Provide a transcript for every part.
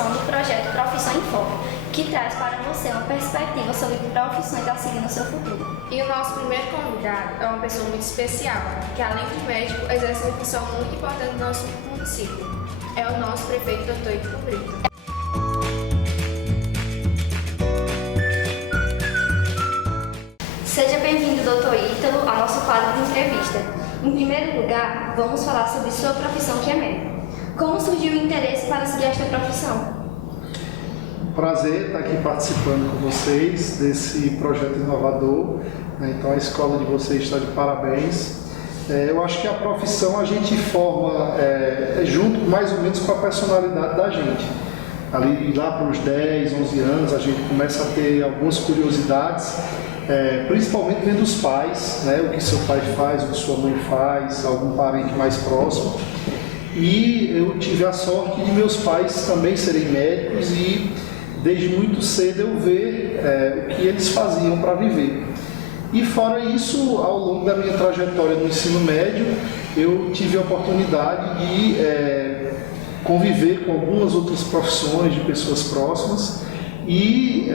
edição do projeto Profissão em Foco, que traz para você uma perspectiva sobre profissões a seguir no seu futuro. E o nosso primeiro convidado é uma pessoa muito especial, que além de médico, exerce uma função muito importante no nosso município. É o nosso prefeito, Dr. Ítalo Brito. Seja bem-vindo, Dr. Ítalo, ao nosso quadro de entrevista. Em primeiro lugar, vamos falar sobre sua profissão, que é médico. Como surgiu o interesse para seguir esta profissão? Prazer estar aqui participando com vocês desse projeto inovador. Então a escola de vocês está de parabéns. Eu acho que a profissão a gente forma junto mais ou menos com a personalidade da gente. Ali lá para os 10, 11 anos a gente começa a ter algumas curiosidades, principalmente vendo os pais, né? O que seu pai faz, o que sua mãe faz, algum parente mais próximo. E eu tive a sorte de meus pais também serem médicos e desde muito cedo eu ver o que eles faziam para viver. E fora isso, ao longo da minha trajetória no ensino médio, eu tive a oportunidade de conviver com algumas outras profissões de pessoas próximas e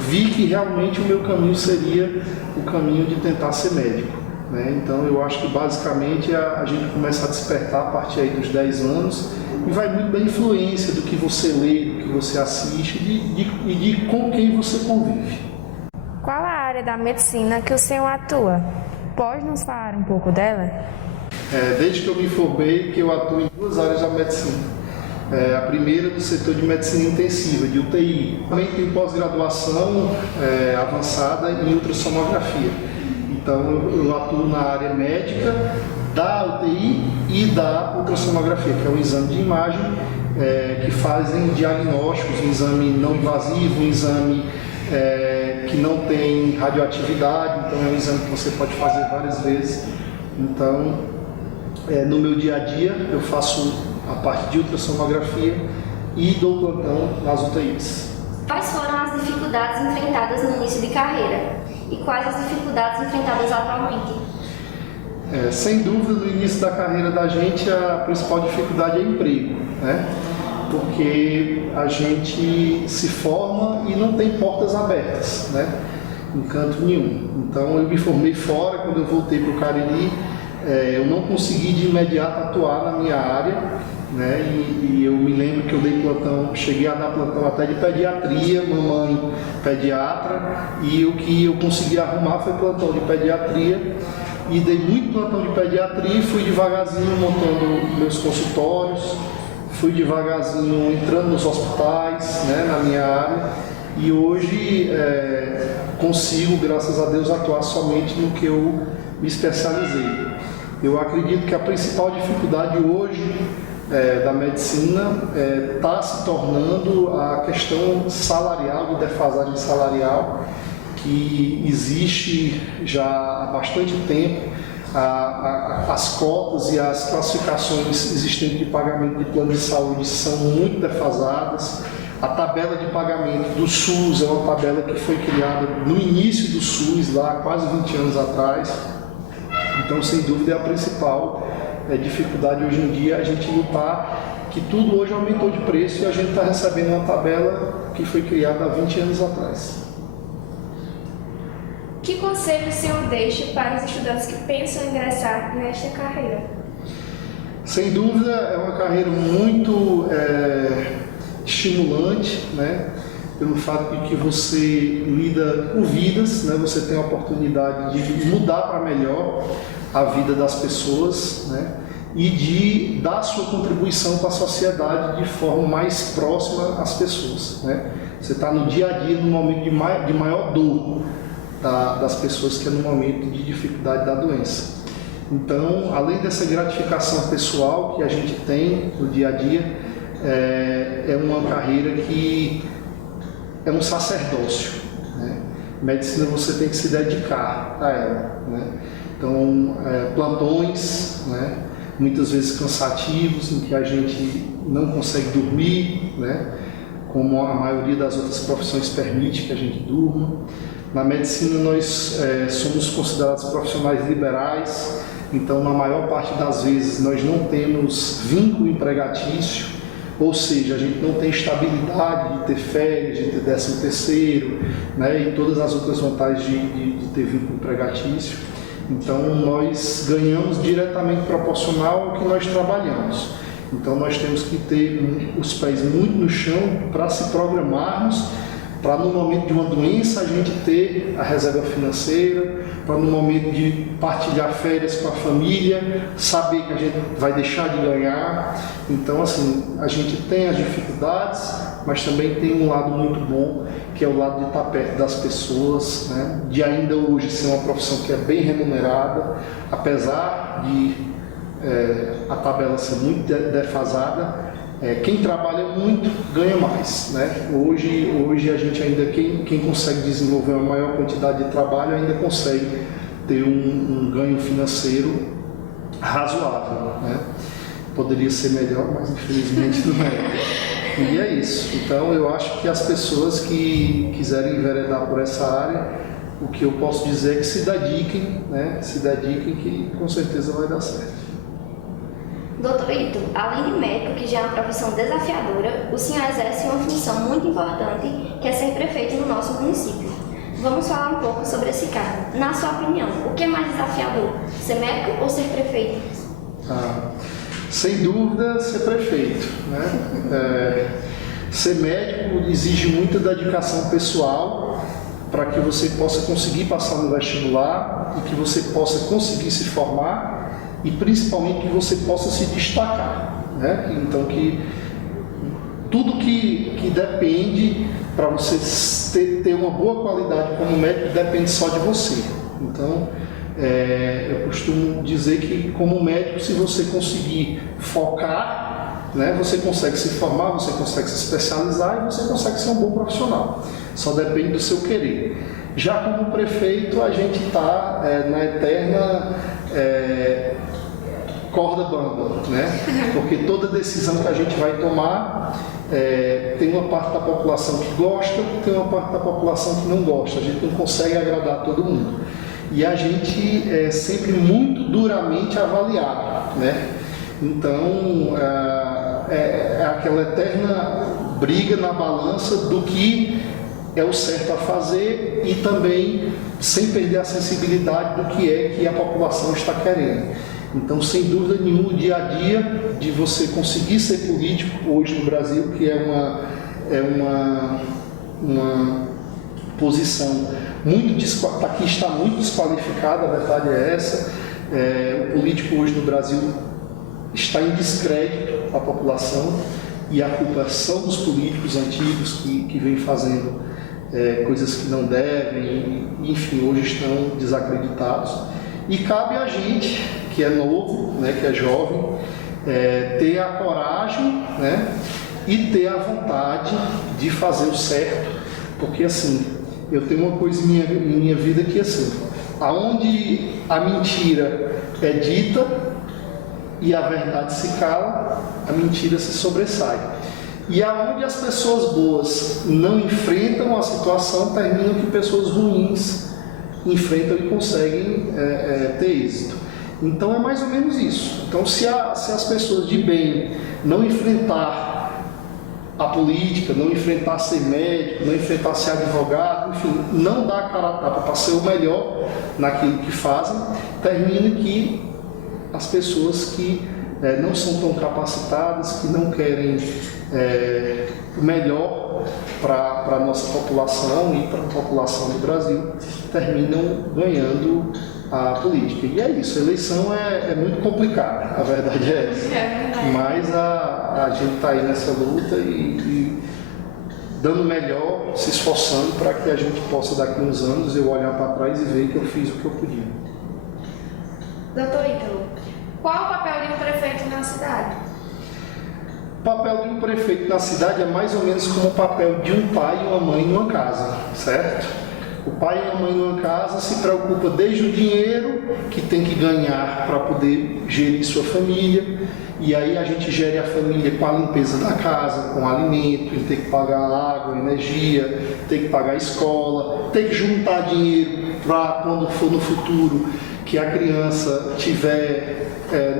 vi que realmente o meu caminho seria o caminho de tentar ser médico. Então eu acho que basicamente a gente começa a despertar a partir aí dos 10 anos e vai muito da influência do que você lê, do que você assiste e de com quem você convive. Qual a área da medicina que o senhor atua? Pode nos falar um pouco dela? Desde que eu me formei, que eu atuo em duas áreas da medicina. A primeira do setor de medicina intensiva, de UTI. Também tenho pós-graduação avançada em ultrassonografia. Então eu atuo na área médica da UTI e da ultrassonografia, que é um exame de imagem que fazem diagnósticos, um exame não invasivo, um exame que não tem radioatividade, então é um exame que você pode fazer várias vezes. Então, no meu dia a dia, eu faço a parte de ultrassonografia e dou plantão nas UTIs. Quais foram as dificuldades enfrentadas no início de carreira? E quais as dificuldades enfrentadas atualmente? Sem dúvida, no início da carreira da gente, a principal dificuldade é emprego, né? Porque a gente se forma e não tem portas abertas, né? Em canto nenhum. Então eu me formei fora, quando eu voltei para o Cariri, eu não consegui de imediato atuar na minha área, né? E eu me lembro que eu dei plantão, cheguei a dar plantão até de pediatria, mamãe pediatra, e o que eu consegui arrumar foi plantão de pediatria, e dei muito plantão de pediatria e fui devagarzinho montando meus consultórios, fui devagarzinho entrando nos hospitais, né, na minha área, e hoje consigo, graças a Deus, atuar somente no que eu me especializei. Eu acredito que a principal dificuldade hoje da medicina está se tornando a questão salarial, de defasagem salarial, que existe já há bastante tempo. As cotas e as classificações existentes de pagamento de plano de saúde são muito defasadas. A tabela de pagamento do SUS é uma tabela que foi criada no início do SUS, lá há quase 20 anos atrás. Então, sem dúvida, é a principal dificuldade hoje em dia a gente lutar, que tudo hoje aumentou de preço e a gente está recebendo uma tabela que foi criada há 20 anos atrás. Que conselho o senhor deixa para os estudantes que pensam em ingressar nesta carreira? Sem dúvida, é uma carreira muito estimulante, né? Pelo fato de que você lida com vidas, né? Você tem a oportunidade de mudar para melhor a vida das pessoas, né? E de dar sua contribuição para a sociedade de forma mais próxima às pessoas, né? Você está no dia a dia, no momento de maior dor das pessoas, que é no momento de dificuldade da doença. Então, além dessa gratificação pessoal que a gente tem no dia a dia, é uma carreira que é um sacerdócio, né? Medicina você tem que se dedicar a ela, né? Então, plantões, né? Muitas vezes cansativos, em que a gente não consegue dormir, né? Como a maioria das outras profissões permite que a gente durma. Na medicina nós somos considerados profissionais liberais, então na maior parte das vezes nós não temos vínculo empregatício, ou seja, a gente não tem estabilidade de ter férias, de ter 13º, né, e todas as outras vantagens de ter vínculo empregatício. Então, nós ganhamos diretamente proporcional ao que nós trabalhamos. Então, nós temos que ter os pés muito no chão para se programarmos, para no momento de uma doença a gente ter a reserva financeira, para no momento de partilhar férias com a família, saber que a gente vai deixar de ganhar. Então, assim, a gente tem as dificuldades, mas também tem um lado muito bom, que é o lado de estar perto das pessoas, né? De ainda hoje ser uma profissão que é bem remunerada, apesar de a tabela ser muito defasada. Quem trabalha muito ganha mais, né? Hoje a gente ainda, quem consegue desenvolver uma maior quantidade de trabalho ainda consegue ter um ganho financeiro razoável, né? Poderia ser melhor, mas infelizmente não é. E é isso. Então eu acho que as pessoas que quiserem enveredar por essa área, o que eu posso dizer é que se dediquem, né? Se dediquem, que com certeza vai dar certo. Doutor Ito, além de médico, que já é uma profissão desafiadora, o senhor exerce uma função muito importante, que é ser prefeito no nosso município. Vamos falar um pouco sobre esse cargo. Na sua opinião, o que é mais desafiador, ser médico ou ser prefeito? Sem dúvida, ser prefeito, né? Ser médico exige muita dedicação pessoal para que você possa conseguir passar no vestibular e que você possa conseguir se formar e principalmente que você possa se destacar, né? Então, que tudo que depende para você ter uma boa qualidade como médico depende só de você. Então, eu costumo dizer que como médico, se você conseguir focar, né, você consegue se formar, você consegue se especializar e você consegue ser um bom profissional. Só depende do seu querer. Já como prefeito, a gente está na eterna corda bamba, né? Porque toda decisão que a gente vai tomar, tem uma parte da população que gosta, tem uma parte da população que não gosta. A gente não consegue agradar todo mundo. E a gente é sempre muito duramente avaliado, né? Então, é aquela eterna briga na balança do que é o certo a fazer e também sem perder a sensibilidade do que a população está querendo. Então, sem dúvida nenhuma, o dia a dia de você conseguir ser político hoje no Brasil, que é uma posição que está muito desqualificada, a verdade é essa. O político hoje no Brasil está em descrédito à população e a culpa são dos políticos antigos que vêm fazendo coisas que não devem, enfim, hoje estão desacreditados. E cabe a gente, que é novo, né, que é jovem, ter a coragem, né, e ter a vontade de fazer o certo, porque assim, eu tenho uma coisa em minha vida que assim, aonde a mentira é dita e a verdade se cala, a mentira se sobressai. E aonde as pessoas boas não enfrentam a situação, termina que pessoas ruins enfrentam e conseguem ter êxito. Então é mais ou menos isso. Então se as pessoas de bem não enfrentar a política, não enfrentar ser médico, não enfrentar ser advogado, enfim, não dar a cara a tapa para ser o melhor naquilo que fazem, termina que as pessoas que não são tão capacitadas, que não querem o melhor para a nossa população e para a população do Brasil, terminam ganhando a política. E é isso, a eleição é muito complicada, a verdade é essa. Mas a gente está aí nessa luta e dando o melhor, se esforçando para que a gente possa, daqui a uns anos, eu olhar para trás e ver que eu fiz o que eu podia. Doutor Ítalo, qual o papel de um prefeito na cidade? O papel de um prefeito na cidade é mais ou menos como o papel de um pai e uma mãe numa casa, certo? O pai e a mãe numa casa se preocupa desde o dinheiro que tem que ganhar para poder gerir sua família, e aí a gente gere a família com a limpeza da casa, com alimento, tem que pagar água, energia, tem que pagar a escola, tem que juntar dinheiro para quando for no futuro que a criança tiver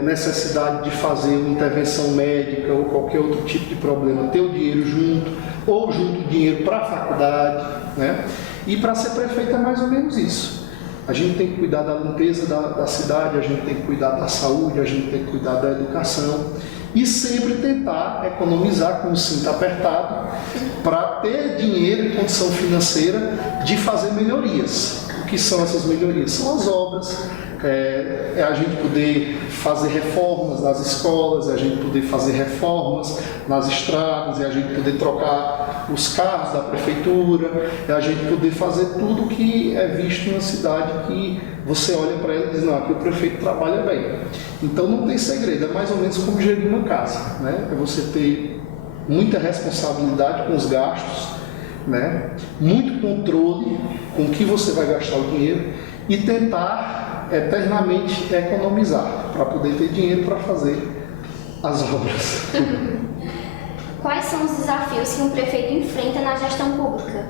necessidade de fazer uma intervenção médica ou qualquer outro tipo de problema, ter o dinheiro junto, ou junto o dinheiro para a faculdade, né? E para ser prefeito é mais ou menos isso. A gente tem que cuidar da limpeza da cidade, a gente tem que cuidar da saúde, a gente tem que cuidar da educação e sempre tentar economizar com o cinto apertado para ter dinheiro e condição financeira de fazer melhorias. O que são essas melhorias? São as obras, a gente poder fazer reformas nas escolas, a gente poder fazer reformas nas estradas, a gente poder trocar os carros da prefeitura, a gente poder fazer tudo o que é visto na cidade que você olha para ela e diz, não, aqui o prefeito trabalha bem. Então não tem segredo, é mais ou menos como gerir uma casa, né? É você ter muita responsabilidade com os gastos, né? Muito controle com o que você vai gastar o dinheiro e tentar eternamente economizar para poder ter dinheiro para fazer as obras. Quais são os desafios que um prefeito enfrenta na gestão pública?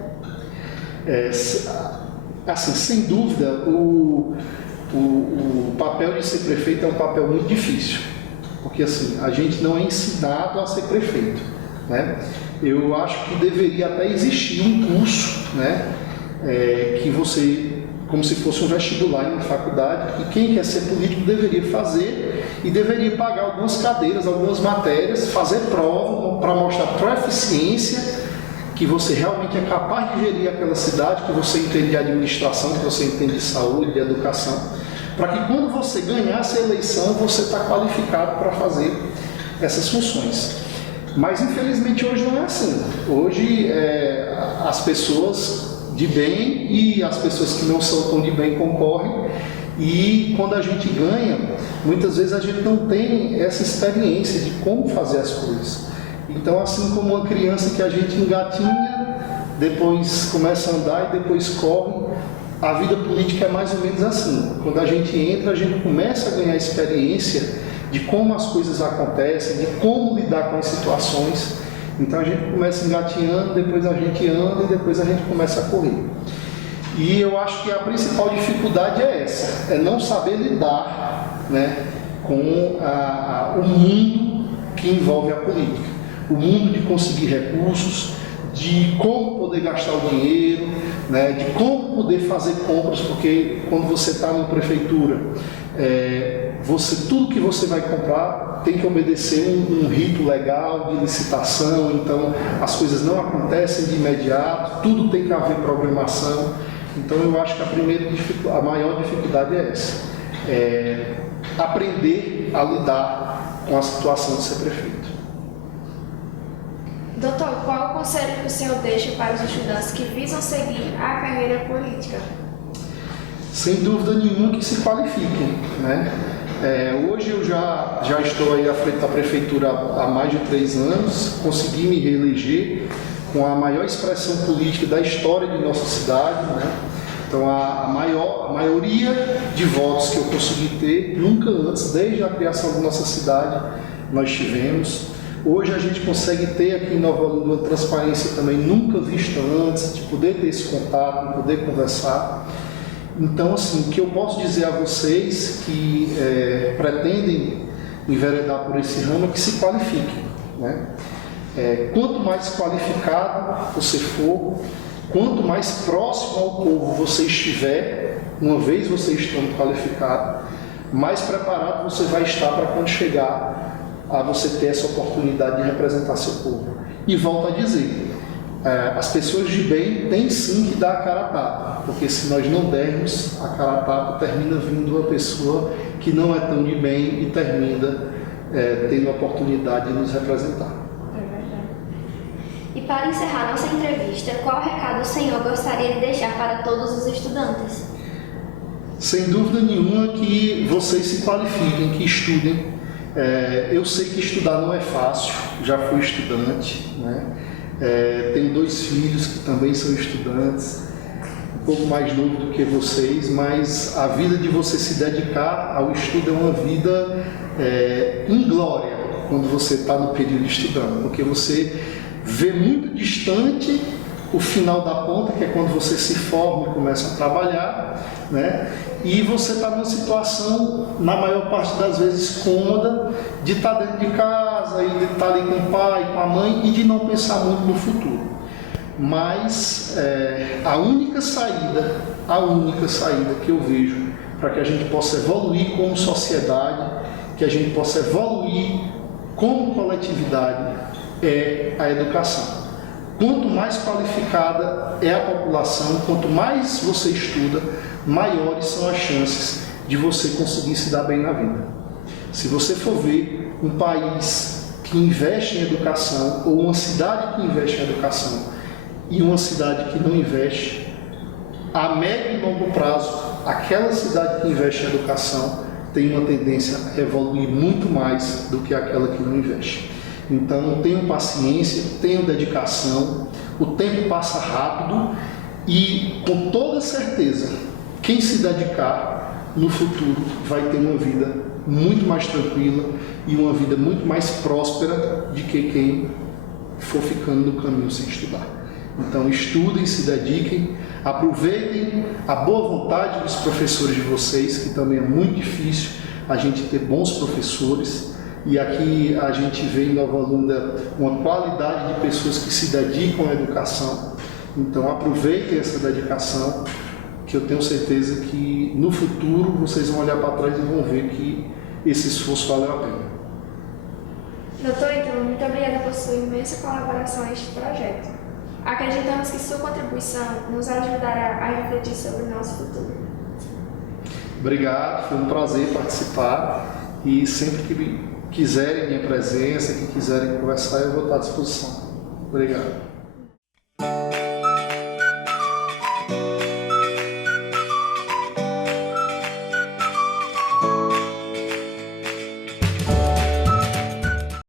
Assim, sem dúvida, o papel de ser prefeito é um papel muito difícil, porque assim, a gente não é ensinado a ser prefeito, né? Eu acho que deveria até existir um curso, né, que você, como se fosse um vestibular em uma faculdade, que quem quer ser político deveria fazer e deveria pagar algumas cadeiras, algumas matérias, fazer prova para mostrar para a eficiência que você realmente é capaz de gerir aquela cidade, que você entende de administração, que você entende de saúde, de educação, para que quando você ganhar essa eleição, você está qualificado para fazer essas funções. Mas infelizmente hoje não é assim. Hoje as pessoas de bem e as pessoas que não são tão de bem concorrem, e quando a gente ganha, muitas vezes a gente não tem essa experiência de como fazer as coisas. Então, assim como uma criança que a gente engatinha, depois começa a andar e depois corre, a vida política é mais ou menos assim. Quando a gente entra, a gente começa a ganhar experiência de como as coisas acontecem, de como lidar com as situações. Então a gente começa engatinhando, depois a gente anda e depois a gente começa a correr. E eu acho que a principal dificuldade é essa, é não saber lidar, né, com o mundo que envolve a política. O mundo de conseguir recursos, de como poder gastar o dinheiro, né, de como poder fazer compras, porque quando você está na prefeitura, tudo que você vai comprar tem que obedecer um rito legal de licitação, então as coisas não acontecem de imediato, tudo tem que haver programação. Então eu acho que a maior dificuldade é essa, aprender a lidar com a situação de ser prefeito. Doutor, qual o conselho que o senhor deixa para os estudantes que visam seguir a carreira política? Sem dúvida nenhuma que se qualifiquem, né? Hoje eu já estou aí à frente da prefeitura há mais de 3 anos, consegui me reeleger com a maior expressão política da história de nossa cidade, né? Então a maioria de votos que eu consegui ter, nunca antes, desde a criação da nossa cidade, nós tivemos. Hoje a gente consegue ter aqui em Nova Olinda uma transparência também nunca vista antes, de poder ter esse contato, de poder conversar. Então, assim, o que eu posso dizer a vocês que pretendem enveredar por esse ramo é que se qualifiquem, né? Quanto mais qualificado você for, quanto mais próximo ao povo você estiver, uma vez você estando qualificado, mais preparado você vai estar para quando chegar a você ter essa oportunidade de representar seu povo. E volto a dizer, as pessoas de bem têm sim que dar a cara a tapa, porque se nós não dermos a cara a tapa, termina vindo uma pessoa que não é tão de bem e termina tendo a oportunidade de nos representar. É verdade. E para encerrar nossa entrevista, qual recado o senhor gostaria de deixar para todos os estudantes? Sem dúvida nenhuma que vocês se qualifiquem, que estudem. Eu sei que estudar não é fácil, já fui estudante, né? Tenho 2 filhos que também são estudantes, um pouco mais novo do que vocês, mas a vida de você se dedicar ao estudo é uma vida inglória quando você está no período estudando, porque você vê muito distante o final da ponta, que é quando você se forma e começa a trabalhar, né? E você está numa situação, na maior parte das vezes, cômoda, de estar dentro de casa, e de estar ali com o pai, com a mãe, e de não pensar muito no futuro. Mas a única saída que eu vejo para que a gente possa evoluir como sociedade, que a gente possa evoluir como coletividade, é a educação. Quanto mais qualificada é a população, quanto mais você estuda, maiores são as chances de você conseguir se dar bem na vida. Se você for ver um país que investe em educação, ou uma cidade que investe em educação, e uma cidade que não investe, a médio e longo prazo, aquela cidade que investe em educação tem uma tendência a evoluir muito mais do que aquela que não investe. Então, tenham paciência, tenham dedicação, o tempo passa rápido e, com toda certeza, quem se dedicar no futuro vai ter uma vida muito mais tranquila e uma vida muito mais próspera do que quem for ficando no caminho sem estudar. Então, estudem, se dediquem, aproveitem a boa vontade dos professores de vocês, que também é muito difícil a gente ter bons professores. E aqui a gente vê em Nova Olinda uma qualidade de pessoas que se dedicam à educação. Então aproveitem essa dedicação, que eu tenho certeza que no futuro vocês vão olhar para trás e vão ver que esse esforço valeu a pena. Doutor Ítalo, muito obrigada por sua imensa colaboração a este projeto. Acreditamos que sua contribuição nos ajudará a refletir sobre o nosso futuro. Obrigado, foi um prazer participar e sempre que quiserem minha presença, que quiserem conversar, eu vou estar à disposição. Obrigado.